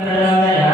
Hare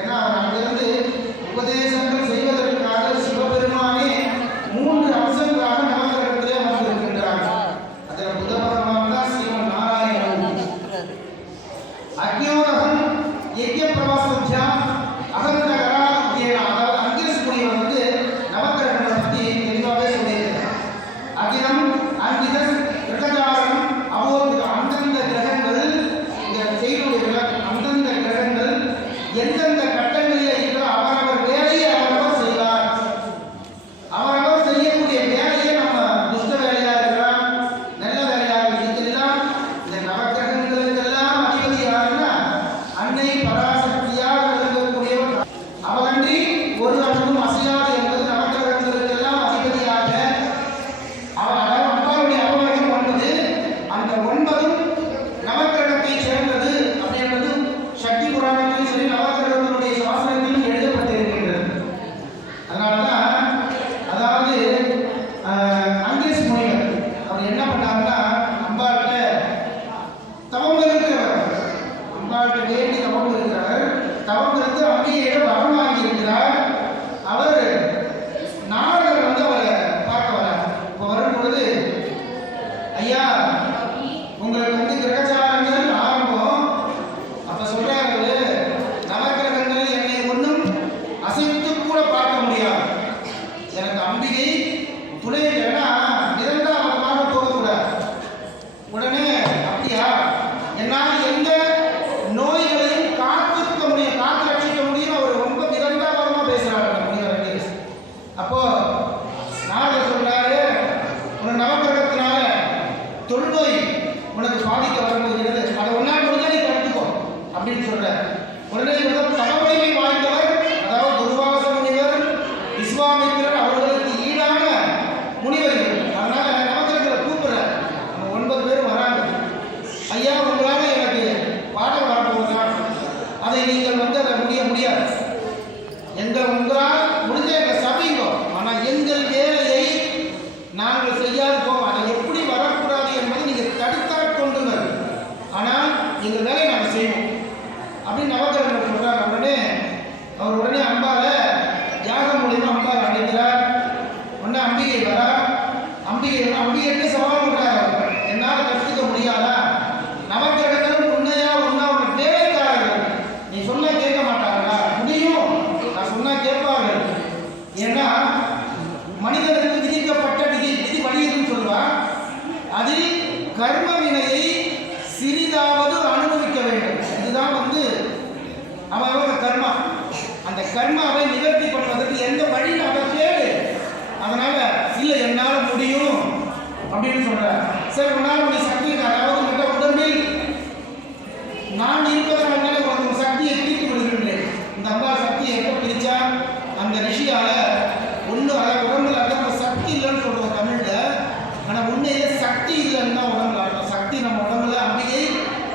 ஏன்னா அவர் அங்கிருந்து உபதேசங்கள் செய்வதற்காக சிவபெருமானே 3 அம்சங்களாக நவகிரகத்திலே அமர்ந்திருக்கின்றார். அதில் புதபகவான் தான் ஸ்ரீமன் நாராயணன். அக்ஞோதகம் யஜ்ஞ பிரவாசத்யா அகந்தகரா ஏனா, அதாவது அங்கிரஸ் முனிவர் வந்து நவகிரகங்களை பற்றி தெளிவாகவே சொல்லியிருக்கிறார். அகிலம் அங்கிதஸ் கிரகஜாலம் அவோதிக, அந்தந்த கிரகங்கள் இந்த செய்தியுடைய அந்தந்த கிரகங்கள் எந்தெந்த கட்டங்களில் இருக்கிற அவரவர் வேலையை அவரவர் செய்வார். அவரவர் செய்யக்கூடிய வேலையை நம்ம துஷ்ட வேலையா இருக்கலாம், நல்ல வேலையாக இருக்கலாம். இந்த நவகிரகங்களுக்கெல்லாம் அதிபதி யாருன்னா அன்னை பராசக்தியாக இருக்கக்கூடியவர். அவரன்றி ஒரு அணுவும் அசையாது என்பது நவகிரகங்களுக்கெல்லாம் அதிபதியாக அவர், அதாவது அம்பாளுடைய அவலகம் 9, அந்த 9ம் நவகிரகத்தை சேர்ந்தது அப்படின்றது சக்தி புராணத்திலும் சரி நவகிரகங்களுடைய சாஸ்திரத்திலும் எழுதப்பட்டிருக்கின்றது. அதனாலதான் அதாவது அங்கிரஸ் முனிவர் அவர் என்ன பண்ணாங்கன்னா அம்பாள்கிட்ட தவம் இருக்கிறவர், அம்பாள்கிட்ட வேண்டி தவம் இருக்கிறவர், தவம் இருந்து அம்பிகையிடம் வரம் வாங்கி இருக்கிறார். அவர் நாரதர் வந்து அவரை பார்க்க வரார். இப்போ வரும் பொழுது, ஐயா உங்களுக்கு வந்து கிரகச்சாரங்கள் ஆரம்பம். அப்ப சொல்றாரு, நவகிரகங்கள் என்னை ஒன்றும் அசைத்து கூட பார்க்க முடியாது, எனக்கு அம்பிகை துணை, ஏன்னா நிரந்தரமாக போகக்கூடாது. உடனே அப்படியா, என்னால் எந்த நோய்களையும் காத்துக்க முடியும், காத்து ரட்சிக்க முடியும். அவர் ரொம்ப நிரந்தரமாக பேசுறாரு முனிவர். அப்போ நாரதர் சொல்றாரு, ஒரு நவகிரகத்தினால தொழுநோய் உனக்கு பாதிக்க வரப்போகிறது, அதை ஒன்றால் முடிஞ்சா நீ கற்றுக்கோ அப்படின்னு சொல்றாரு. உடனே இவர் தலைமையை வாய்ந்தவர், அதாவது துர்வாச முனிவர், விஸ்வாமித்திரர் அவர்களுக்கு ஈடான முனிவர்கள். அதனால நவகிரகங்களை கூப்பிடுறார். 9 பேரும் வராங்க. ஐயா உங்களால எனக்கு பாடம் வரப்போகுதா, அதை நீங்கள் வந்து அதை முடியாது, உங்களால் முடிஞ்ச எங்கள் சபீகம், ஆனால் எங்கள் வேலையை நாங்கள் செய்யாது போவோம். அதை எப்படி வரக்கூடாது என்பதை நீங்கள் தடுத்தாற் கொண்டுங்கள், ஆனால் எங்கள் வேலையை நாங்கள் செய்வோம் அப்படின்னு நவகிரகங்கள் சொல்றாங்க. உடனே அம்பால யாகம் மூலியமா அம்பாள் அழைக்கிறார். உடனே அம்பிகை வரா. அம்பிகைக்கு சவால் பண்றாங்க, என்னால் கற்றுக்க முடியாதா, நவகிரகங்கள் உன்னையா உன்னை வேலைக்காரர்கள், நீ சொன்னா கேட்க மாட்டாங்களா? முடியும், நான் சொன்னா கேட்பார்கள். ஏன்னா மனிதனுக்கு விதிக்கப்பட்ட விதி வழின்னு சொல்லுவான். அதில் கர்ம வினையை சிறிதாவது அனுபவிக்க வேண்டும். இதுதான் வந்து அவரோட கர்மா. அந்த கர்மாவை நிவர்த்தி பண்ணுவதற்கு எந்த வழி அதை கேடு. அதனால இல்லை என்னால் முடியும் அப்படின்னு சொல்றார். சரி, உன்னால் உடைய சக்தி, அதாவது உங்க உடம்பில் நான் இருப்பதனால உனக்கு சக்தியை பிரித்து விடுகின்றேன். இந்த அம்மா சக்தியை எப்போ பிரிச்சா, அந்த ரிஷியால ஒன்று அதை உடம்புல அந்த சக்தி இல்லைன்னு சொல்றோம் தமிழ்ல, ஆனால் உண்மையிலே சக்தி இல்லைன்னு தான் உடம்புல அர்த்தம். சக்தி நம்ம உடம்புல அம்பிகை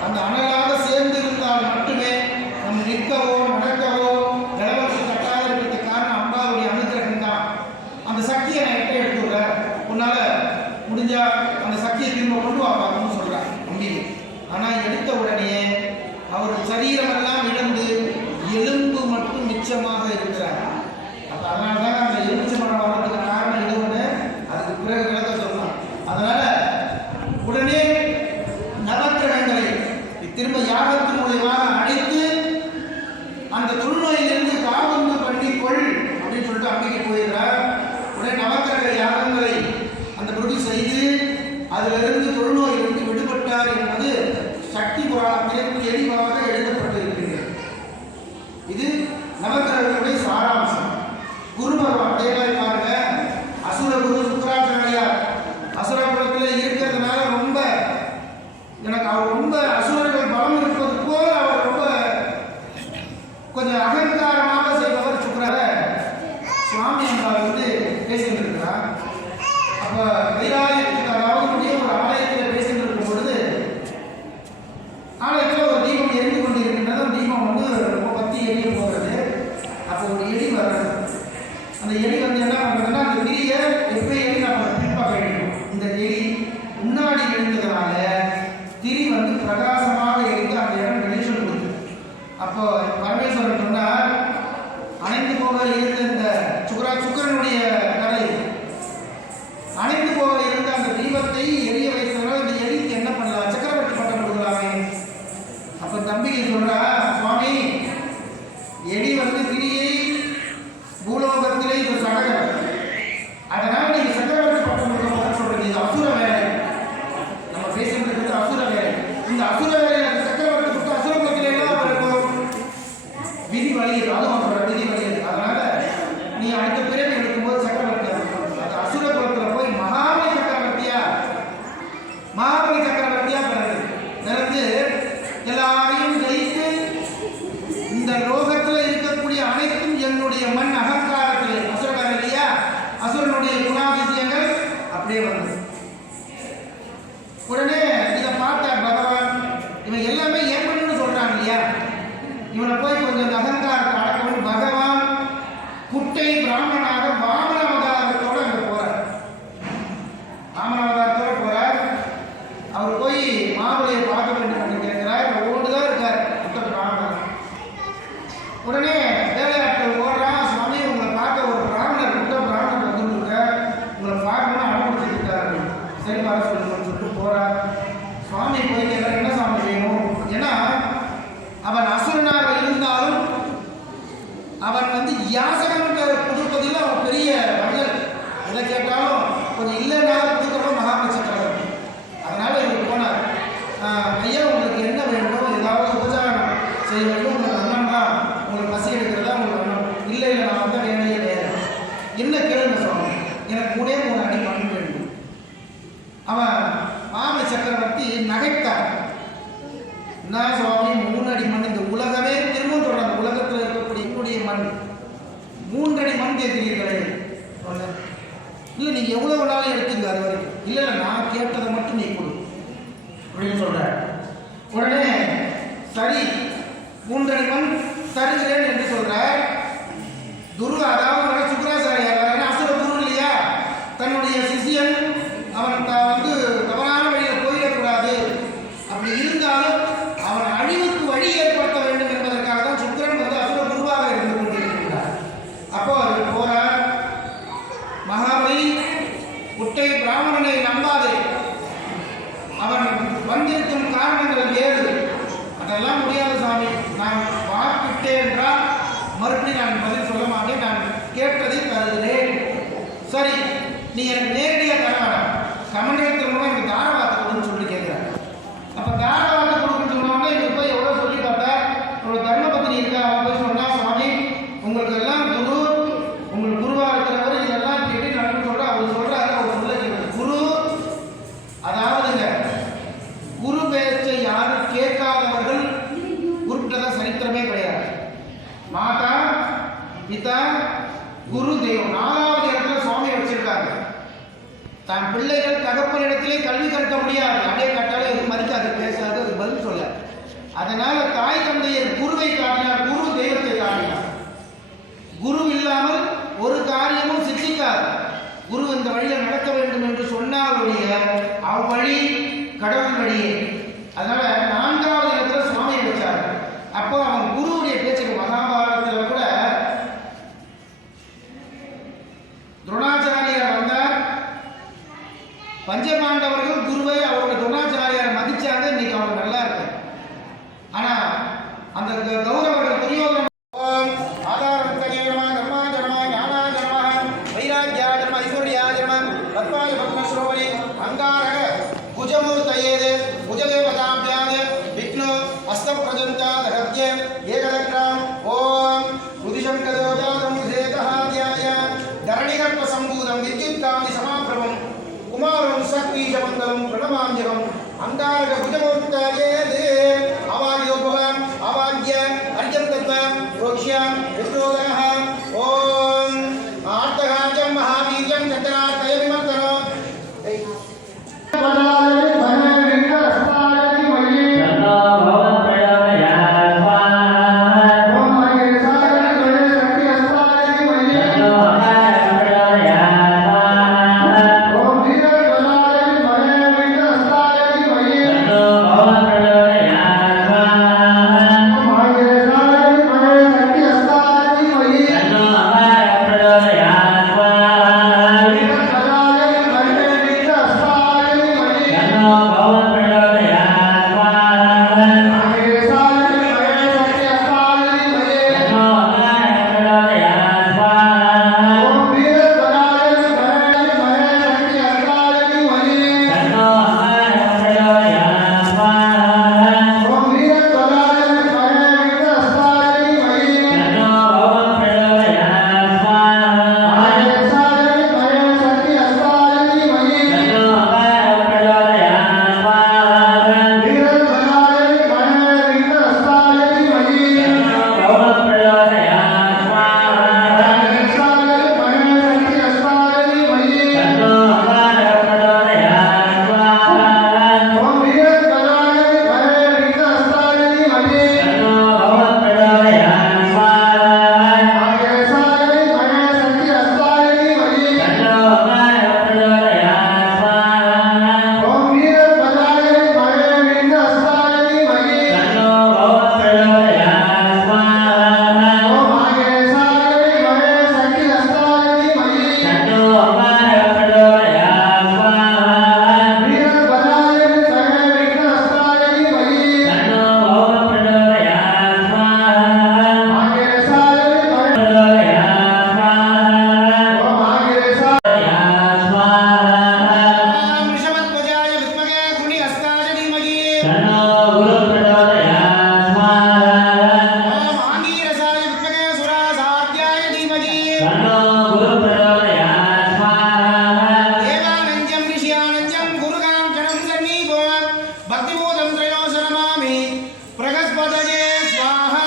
அந்த அனலாக சேர்ந்து இருந்தால் மட்டுமே நம்ம நிற்கவோ நடக்கவோ நிலவரத்து கட்டாத இருக்கிறதுக்கு காரணம் அம்பாவுடைய அனுகிரகம் தான். அந்த சக்தியை நான் எப்படி எடுத்துடுறேன், உன்னால முடிஞ்சா அந்த சக்தியை திரும்ப கொண்டு வாப்பாங்கன்னு சொல்றாங்க அம்பிகை. ஆனால் எடுத்த உடனே அவர் சரீரமெல்லாம் இழந்து எலும்பு மட்டும் மிச்சமாக இருக்கிறார். அப்போ அதனால தான் அந்த எலுமிச்சை மரம் வர்றதுக்கு காரணம் இதுன்னு அதுக்கு பிறகு விளக்க சொல்லலாம். அதனால உடனே நவக்கிரகங்களை திரும்ப யாகத்தின் மூலியமாக அழைத்து அந்த தொழுநோயிலிருந்து காவந்து பண்ணிக்கொள் அப்படின்னு சொல்லிட்டு அம்பிகை போயிடுறார். உடனே நவக்கிரக யாகங்களை அந்த பிரதி செய்து அதிலிருந்து தொழுநோயிலிருந்து விடுபட்டார் என்பது சக்தி புராணத்தில் தெளிவாக எழுதப்பட்டிருக்கிறது. இது நவக்கிரகங்களுடைய சாராம்சம். குரு பகவான் அதே மாதிரி பாருங்க, அசுர குரு சுக்கராச்சாரியார் அசுர குலத்தில் இருக்கிறதுனால ரொம்ப எனக்கு அவர் ரொம்ப அசுரர்கள் பலம் இருப்பது போல் அவர் ரொம்ப கொஞ்சம் அகங்காரமாக செய்பவர் சுக்கரர சுவாமி அம்பாள் வந்து பேசிட்டு இருக்கிறார். அப்போ கைலாயத்துக்கு, அதாவது ஒரு ஆலயத்தில் பேசிட்டு இருக்கும் பொழுது ஆலயத்தில் ஒரு தீபம் எரிந்து கொண்டு இருக்கின்றது. தீபம் வந்து ரொம்ப பத்தி எரிய போகிறது. அப்போ ஒரு எலி வர்றது. அந்த எலி வந்து என்ன பண்ணுறதுன்னா, அந்த திரியை எப்படி எலி நம்ம பின்பற்ற வேண்டும். இந்த எலி முன்னாடி எழுந்ததுனால திரி வந்து பிரகாசமாக இருந்து அந்த இடம் வெளிச்சம் கொடுத்து. அப்போ பரமேஸ்வரன் சொன்னார், வந்து கிரியை பூலோகத்திலே இது சடகம். அதனால நீங்க சக்கரவர்த்தி பட்டம் கொடுக்க சொல்றீங்க. இது அசுர வேலை. நம்ம பேசுறது அசுர வேலை. இந்த அசுர வேலையை சக்கரவர்த்தி கொடுத்து அசுர குலத்திலே எல்லாம் இருக்கும் விதி வழியது. அதுவும் அவரோட விதி வழியது. அதனால நீ அடுத்த பிறகு எடுக்கும்போது சக்கரவர்த்தி அது அசுர குலத்துல போய் மகாபலி சக்கரவர்த்தியா பிறகு எல்லாரையும் ஜெயித்து இந்த லோகத்துல இருக்கக்கூடிய அனைத்தும் என்னுடைய மண் அகங்காரத்திலே அசுரன் இல்லையா, அசுரனுடைய குணாதிசயங்கள் அப்படியே வந்தது. உடனே இதை பார்த்த பகவான் இவன் எல்லாமே ஏன் பண்ணுன்னு சொல்றான் இல்லையா, இவனை போய் கொஞ்சம் அகங்காரத்தை அடக்கணும். பகவான் குட்டை பிராமணனாக வாமன அவதாரத்தோட அங்க போறார். வாமன அவதாரத்தோட போறார். அவர் போய் மாபலியை பார்க்க வேண்டும் என்று கேட்கிறார். ஓடுதான் இருக்கார் குட்ட பிராமணர். உடனே வேலையாட்கள் ஓடுறான். சுவாமி உங்களை பார்க்க ஒரு பிராமணர் குட்ட பிராமணர் வந்துருக்க, உங்களை பார்க்கணும்னு அனுமதிச்சு இருக்காரு. சரி வர சொல்லணும்னு சொல்லிட்டு போறார். சுவாமி போய் கேட்கிறார், என்ன சாமி வேணும்? ஏன்னா அவன் அசுரனாக இருந்தாலும் அவன் வந்து யாசகம் கொடுப்பதில் அவன் பெரிய வள்ளல். எதை கேட்டாலும் கொஞ்சம் இல்லைன்னா கொடுக்குறவன் மகாபலி சக்கரவர்த்தி. அதனால இவர் போனார். ஐயா உங்களுக்கு என்ன வேணும்? ஏதாவது உபச்சாரம் செய்ய வேண்டும். உங்களுக்கு அண்ணன் தான், உங்களுக்கு பசி எடுக்கிறதா உங்களுக்கு அண்ணன்? இல்லை இல்லை நான் வந்து வேலையே வேறு. என்ன கேளுங்க சுவாமி, எனக்கு 3 அடி மண் வேண்டும். அவன் மகாபலி சக்கரவர்த்தி நகைத்தார். நான் சுவாமி 3 அடி மண், இந்த உலகமே திரும்ப சொல்ற அந்த உலகத்தில் இருக்கக்கூடிய என்னுடைய மண் 3 அடி மண் கேட்கிறீர்களே. இல்லை நீங்க எவ்வளவு நாளும் எடுத்துங்க அது வரைக்கும். இல்லை இல்லை நான் கேட்டதை மட்டும் நீ கொடு அப்படின்னு சொல்ற. உடனே சரி 3 அடி மண் தருகிறேன் என்று சொல்ற. குரு அதாவது சுக்கராச்சாரியார் அசுர குரு இல்லையா, தன்னுடைய சிஷியன் அவன் வந்து தவறான வழியில் போயிடக்கூடாது. அப்படி இருந்தாலும் அவன் அழிவுக்கு வழி ஏற்படுத்த வேண்டும் என்பதற்காக தான் சுக்கிரன் வந்து அசுர குருவாக இருந்து கொண்டிருக்கிறார். அப்போ அவர் போறார். மகாபலி குட்டை பிராமணனை நம்பாதே, அவன் வந்திருக்கும் காரணங்கள் வேறு. அதெல்லாம் முடியாது சாமி, நான் வாக்கிட்டேன் என்றால் மறுபடியும் நான் பதில் சொல்ல மாட்டேன். நான் கேட்டதை தருகிறேன். சரி நீ எனக்கு நேரடியாக தர வேண்டாம், கமண்டலத்தின் மூலம் எனக்கு தாரவாத்து கொடுன்னு சொல்லி கேட்கிறார். அப்போ தாரவாத்து கொடுக்கணும்னா இங்க போய் எவ்வளோ சொல்லி பார்த்தா ஒரு தர்மபத்தினி இருக்கா, அவன் போய் சொன்னா சுவாமி உங்களுக்கு எல்லாம் குரு, உங்களுக்கு குருவா இருக்கிறவர் இதெல்லாம் எப்படி நடக்கும் சொல்ற. அவர் சொல்றாரு, அவர் சொல்ல குரு அதாவதுங்க குரு பேச்சை யாரும் கேட்காதவர்கள் குருக்கிட்ட சரித்திரமே கிடையாது. மாதா பிதா குரு தெய்வம் 4வது இடத்துல சுவாமி வச்சிருக்காங்க. தான் பிள்ளைகள் தகப்பனிடத்திலே கல்வி கற்க முடியாது, அப்படியே கட்டாலே அது மதிக்காது, பேசாது, அது பதில் சொல்ல. அதனால தாய் தந்தையர் குருவை காட்டினார், குரு தெய்வத்தை காட்டினார். குரு இல்லாமல் ஒரு காரியமும் சித்திக்காது. குரு இந்த வழியில் நடக்க வேண்டும் என்று சொன்னால் ஒழிய அவ்வழி கடவுள் வழியே. அதனால 4வது இடத்துல சுவாமியை வச்சார். அப்போ அவன் குருவுடைய பேச்சுக்கு மகாபாரதத்தில் கூட துரோணாச்சாரியார் வந்தார். பஞ்சபாண்டவர்கள் குருவை அவருடைய துரோணாச்சாரியார் மதிச்சாங்க. இன்னைக்கு அவங்க நல்லா இருக்கு. ஆனா அந்த கௌரவர்கள் துரியோதன பிரணமாஞ்சகம் அங்காரக புஜமூர்த்தாயே அவாயோபவம் அவாக்ய அர்ஜம் தத்வம் ரோக்ஷ்யம் விஷ்ணோதனः ஓம் ஆர்த்தகாஜம் மகாவீர்யம் சந்திரார்த்தய விமர்த்தனோ Yeah. तन्नो गुरुप्रचोदयात् स्वाहा देवानञ्जं ऋष्यानञ्जं गुरुकाङ्क्षणं सन्नीभो भक्तिभूतं त्रयोशनमामि प्रगस्पतये स्वाहा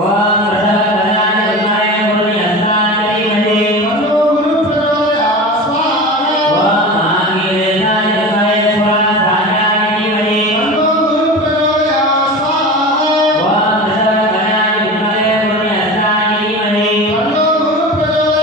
ओम प्रचोदयाय गुरुनाय गुरुयस्ताय धीमहि तन्नो गुरुप्रचोदयात् स्वाहा ओम आंगिरेशाय गुरुनाय स्वाहाय धीमहि तन्नो गुरुप्रचोदयात् स्वाहा ओम प्रचोदयाय गुरुनाय गुरुयस्ताय धीमहि तन्नो गुरुप्रचोदयात्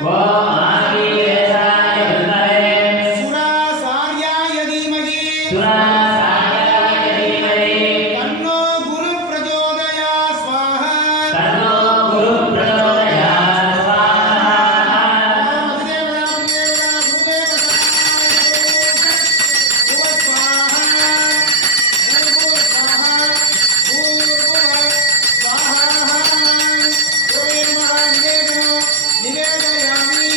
ஓம் ஆதிகேசாய வித்மஹே சுராசார்யாய தீமஹி சுராசாயாய தீமஹி தன்னோ குரு பிரச்சோதயாத் ஸ்வாஹா தன்னோ குரு பிரச்சோதயாத் ஸ்வாஹா நிவேதயாமி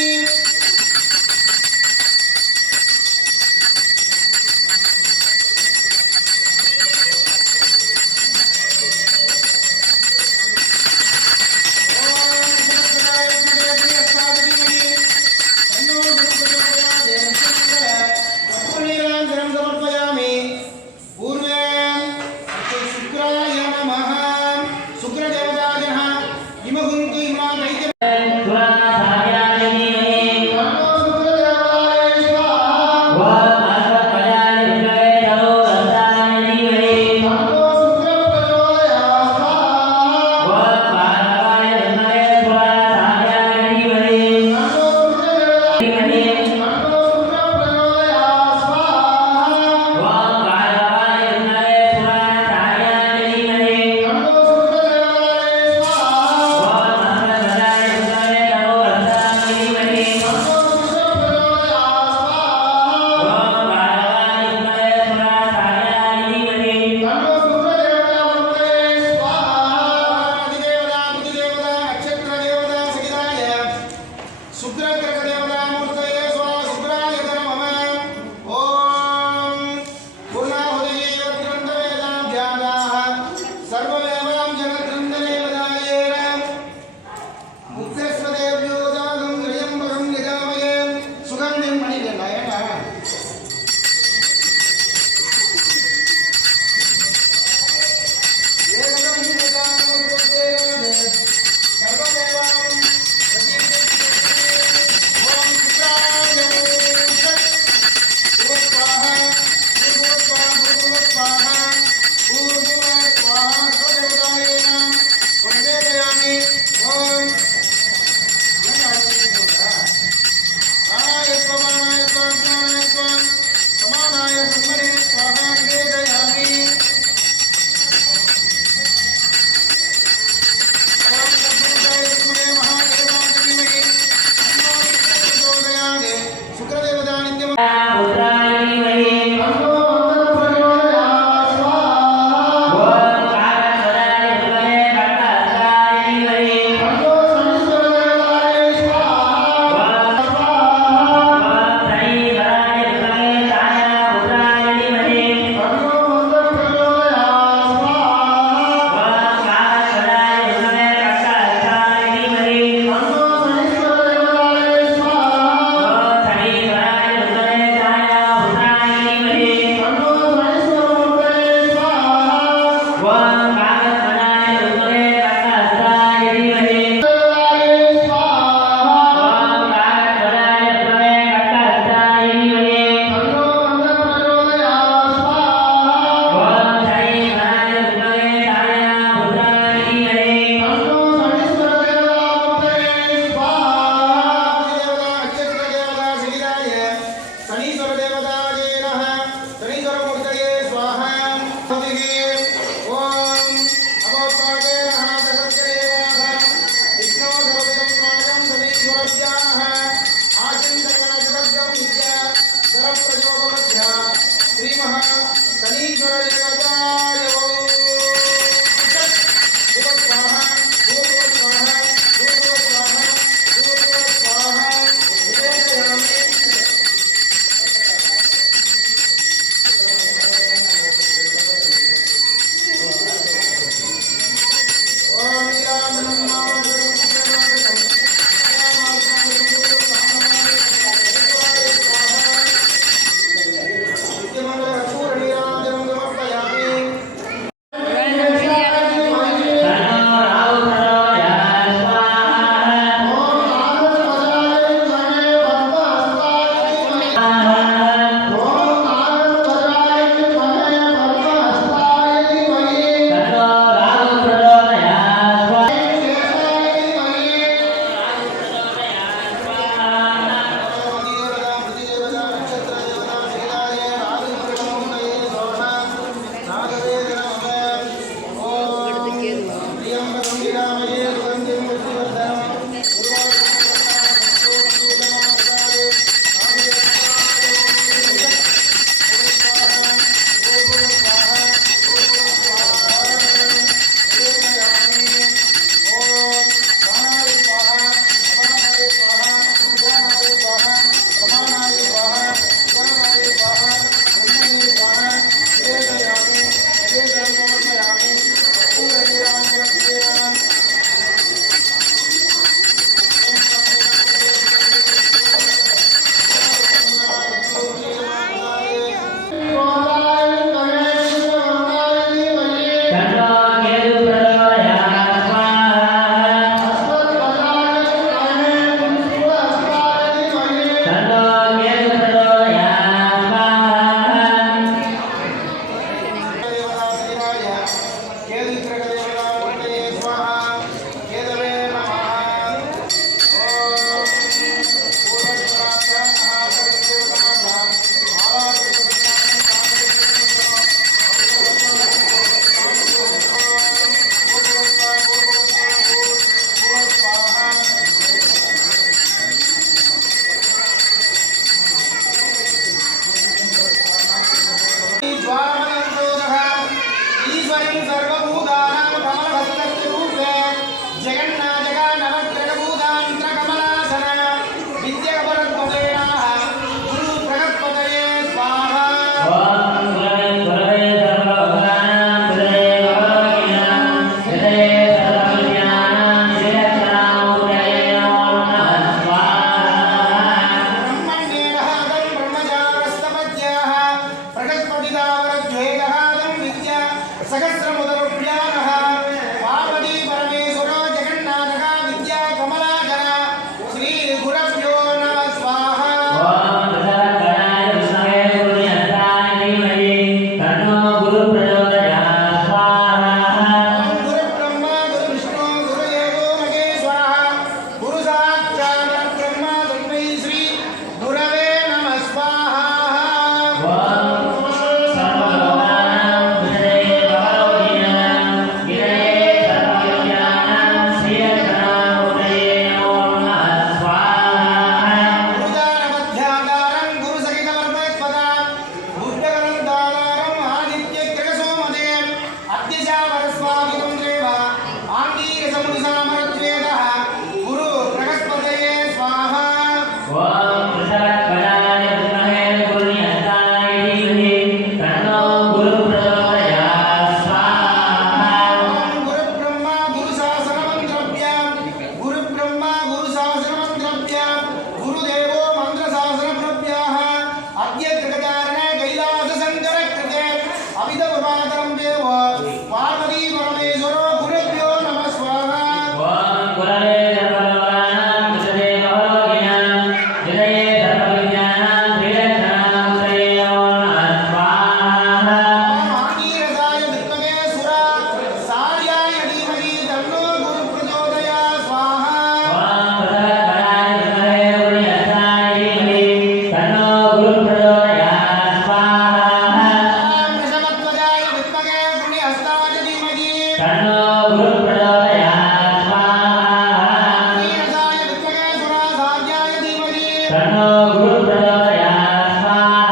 तन्नो गुरु प्रचोदयात् स्वाहा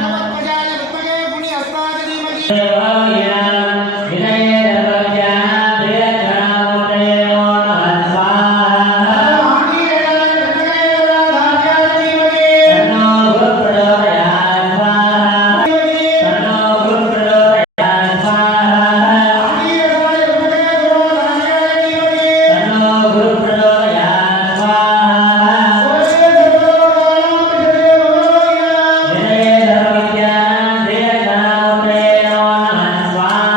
नमस्पजाय विद्महे पुण्यस्ताय धीमहि विनये सर्वज्ञान प्रियकरामूर्तये नमः स्वाहा तन्नो गुरु प्रचोदयात् स्वाहा तन्नो गुरु प्रचोदयात् स्वाहा तन्नो गुरु प्रचोदयात् स्वाहा विनये सर्वज्ञान प्रियकरामूर्तये नमः स्वाहा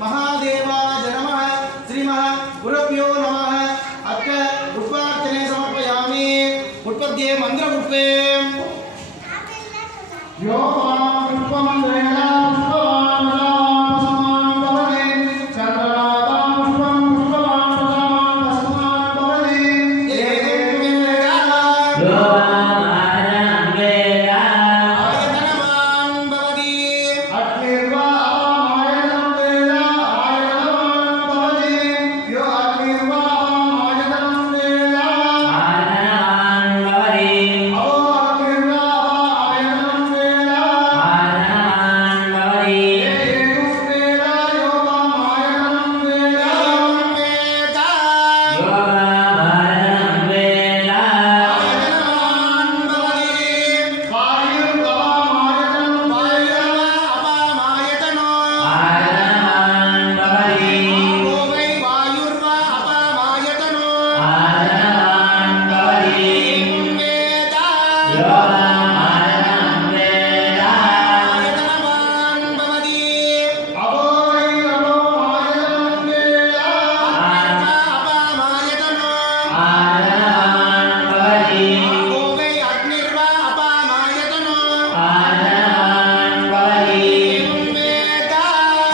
महादेवा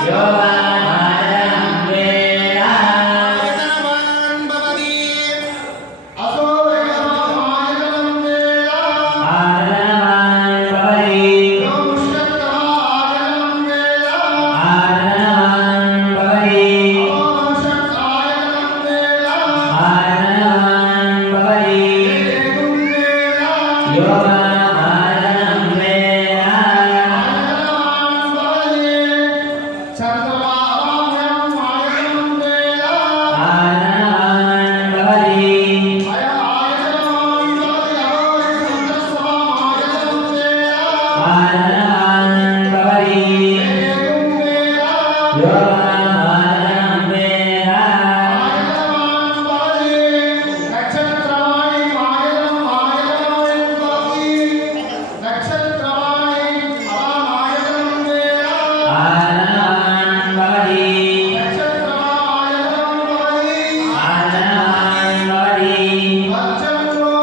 योगमार्जनं वेद आयतनवान् भवति असो वेदमायतनं वेद आर्जनवान् भवति यो मुष्टत्तमायतनं वेद आर्जनवान् भवति अवंशत्तायतनं वेद आर्जनवान् भवति वेदं वेद योगमार्जनं वेद आयतनवान् भवति चन्द्रमावाम्यं आयतनं वेद आर्जनवान् भवति आयतनवान् भवति अवंशत्तमायतनं वेद आर्जनवान् भवति वेदं वेद योगमार्जनं वेद आयतनवान् भवति नक्षत्रवाणि आयतनम् आयतनवान् भवति नक्षत्रवाणि अवामायतनं वेद आर्जनवान् भवति नक्षत्रमायतनं भवति आर्जनवान् भवति भज्जन्नो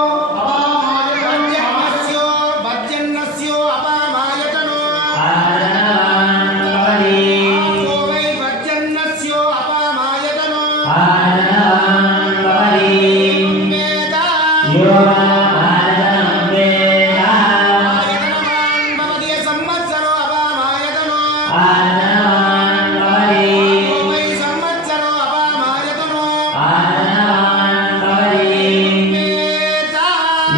अवामायतनस्यो भज्जन्नस्यो अपामायतनो आर्जनवान् भवति आपो वै भज्जन्नस्यो अपामायतनो आर्जनवान् भवति वेद योगमार्जनं वेद आयतनवान् भवति संवत्सरो अपामायतनो आर्जनवान् भवति आपो वै संवत्सरो अपामायतनो आर्जनवान् भवति वेद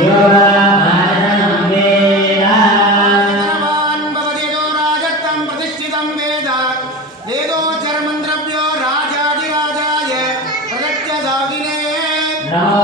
योगमार्जनं वेद आयतनवान् भवति यो राजत्वं प्रतिष्ठितं वेद वेदोच्चरमन्त्रभ्यो राजाधिराजाय प्रदत्तदागिने नमो